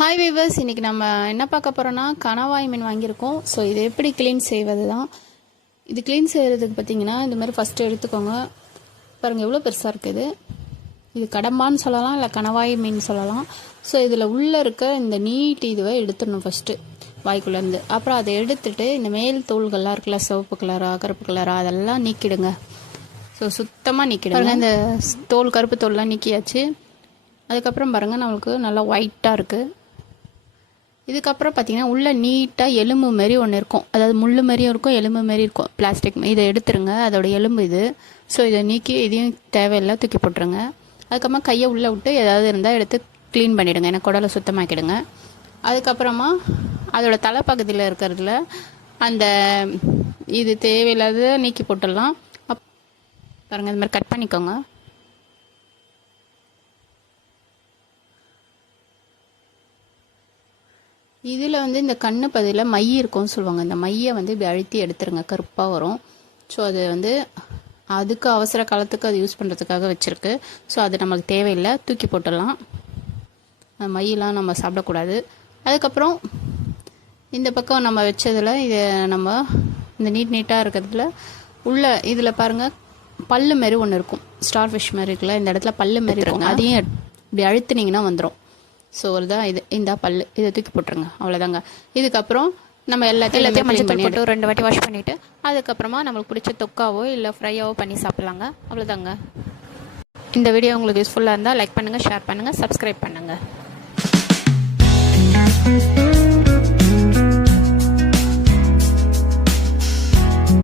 Hi viewers, இன்றைக்கி நம்ம என்ன பார்க்க போகிறோன்னா கணவாய் மீன் வாங்கியிருக்கோம். ஸோ இது எப்படி க்ளீன் செய்வது தான். இது க்ளீன் செய்கிறதுக்கு பார்த்திங்கன்னா இந்த மாதிரி ஃபஸ்ட்டு எடுத்துக்கோங்க. பாருங்கள் எவ்வளோ பெருசாக இருக்குது. இது கடம்பான்னு சொல்லலாம், இல்லை கணவாய் மீன் சொல்லலாம். ஸோ இதில் உள்ளே இருக்க இந்த நீட் இதுவை எடுத்துடணும் ஃபஸ்ட்டு வாய்க்குள்ளேருந்து. அப்புறம் அதை எடுத்துட்டு இந்த மேல் தோள்கள்லாம் இருக்குல்ல, சிவப்பு கலரா கருப்பு கலரா அதெல்லாம் நீக்கிடுங்க. ஸோ சுத்தமாக நீக்கிடுங்க. இந்த தோல் கருப்பு தோல்லாம் நீக்கியாச்சு. அதுக்கப்புறம் பாருங்கள் நம்மளுக்கு நல்லா ஒயிட்டாக இருக்குது. இதுக்கப்புறம் பார்த்திங்கன்னா உள்ளே நீட்டாக எலும்பு மாரி ஒன்று இருக்கும். அதாவது முள் மாரியும் இருக்கும், எலும்பு மாரி இருக்கும், பிளாஸ்டிக். இதை எடுத்துருங்க, அதோட எலும்பு இது. ஸோ இதை நீக்கி இதையும் தேவையில்லை தூக்கி போட்டுருங்க. அதுக்கப்புறமா கையை உள்ளே விட்டு ஏதாவது இருந்தால் எடுத்து க்ளீன் பண்ணிவிடுங்க, எனக்கு குடலை சுத்தமாக்கிடுங்க. அதுக்கப்புறமா அதோட தலைப்பகுதியில் இருக்கிறதுல அந்த இது தேவையில்லாத நீக்கி போட்டுடலாம். பாருங்கள் இது மாதிரி கட் பண்ணிக்கோங்க. இதில் இந்த கண்ணு பதில் மை இருக்கும்னு சொல்லுவாங்க. இந்த மையை இப்படி அழுத்தி எடுத்துருங்க, கருப்பாக வரும். ஸோ அது அதுக்கு அவசர காலத்துக்கு அது யூஸ் பண்ணுறதுக்காக வச்சுருக்கு. ஸோ அது நம்மளுக்கு தேவையில்லை, தூக்கி போட்டுடலாம். மையெல்லாம் நம்ம சாப்பிடக்கூடாது. அதுக்கப்புறம் இந்த பக்கம் நம்ம வச்சதில் இதை நம்ம இந்த நீட்டாக இருக்கிறதுல உள்ள இதில் பாருங்கள் பல்லு மாரி ஒன்று இருக்கும், ஸ்டார் ஃபிஷ் மாதிரி இருக்குல்ல, இந்த இடத்துல பல்லு மாரி இருக்கும். அதையும் இப்படி அழுத்துனீங்கன்னா வந்துடும். ஸோ தான் இது இந்த பல்லு, இதை தூக்கி போட்டுருங்க, அவ்வளோதாங்க. இதுக்கப்புறம் நம்ம எல்லாத்தையும் மஞ்சள் போட்டு 2 வாட்டி வாஷ் பண்ணிவிட்டு அதுக்கப்புறமா நம்மளுக்கு பிடிச்ச தொக்காவோ இல்லை ஃப்ரையாவோ பண்ணி சாப்பிட்லாங்க, அவ்வளோதாங்க. இந்த வீடியோ உங்களுக்கு யூஸ்ஃபுல்லாக இருந்தால் லைக் பண்ணுங்கள், ஷேர் பண்ணுங்கள், சப்ஸ்கிரைப் பண்ணுங்கள்.